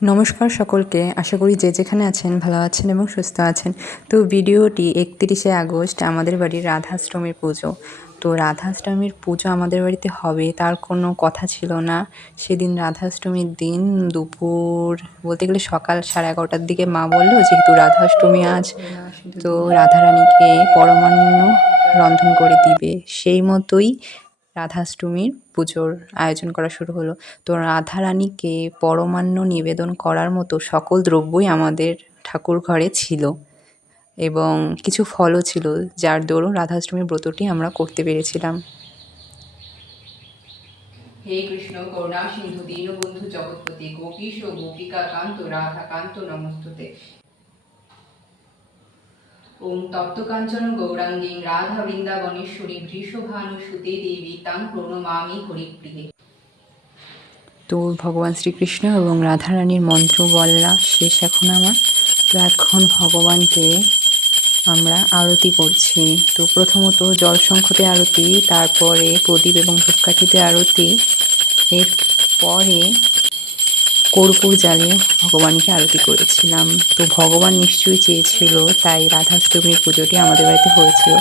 নমস্কার সকলকে, আশা করি যে যেখানে আছেন ভালো আছেন এবং সুস্থ আছেন। তো ভিডিওটি 31শে আগস্ট আমাদের বাড়ির রাধাষ্টমীর পুজো। তো রাধাষ্টমীর পুজো আমাদের বাড়িতে হবে তার কোনো কথা ছিল না। সেদিন রাধাষ্টমীর দিন দুপুর বলতে গেলে সকাল 11:30টার দিকে মা বলল যেহেতু রাধাষ্টমী আজ, তো রাধারানীকে পরমান্ন রন্ধন করে দিবে। সেই মতোই রাধাষ্টমীর পুজোর আয়োজন করা শুরু হলো। তো রাধারানীকে পরমান্ন নিবেদন করার মতো সকল দ্রব্যই আমাদের ঠাকুর ঘরে ছিল এবং কিছু ফলও ছিল, যার দরুন রাধাষ্টমীর ব্রতটি আমরা করতে পেরেছিলাম। হে কৃষ্ণ করুণা সিন্ধু দীনবন্ধু জগৎপতি গোপীশ গোপিকা কান্ত রাধা কান্ত নমস্তুতে। ওম তপ্তকাঞ্চন গৌরাঙ্গী রাধা বৃন্দাবনেশ্বরী বৃষভানুসুতে দেবী তাং প্রণমামি হরিপ্রিয়ে। তো ভগবান শ্রীকৃষ্ণ এবং রাধারানীর মন্ত্র বলা শেষ এখন আমার। তো এখন ভগবানকে আমরা আরতি করছি। তো প্রথমত জলশঙ্খতে আরতি, তারপরে প্রদীপ এবং ধূপকাঠিতে আরতি, এরপরে কর্পূর জ্বালিয়ে ভগবানকে আরতি করেছিলাম। তো ভগবান নিশ্চয়ই চেয়েছিল, তাই রাধাষ্টমীর পুজোটি আমাদের বাড়িতে হয়েছিল।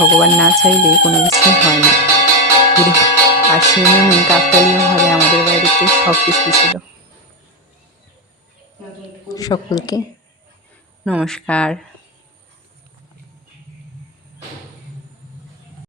ভগবান না চাইলে কোনো কিছুই হয় না। আর সেই নিয়ে কাকতালীয়ভাবে আমাদের বাড়িতে সব কিছু ছিল। সকলকে নমস্কার।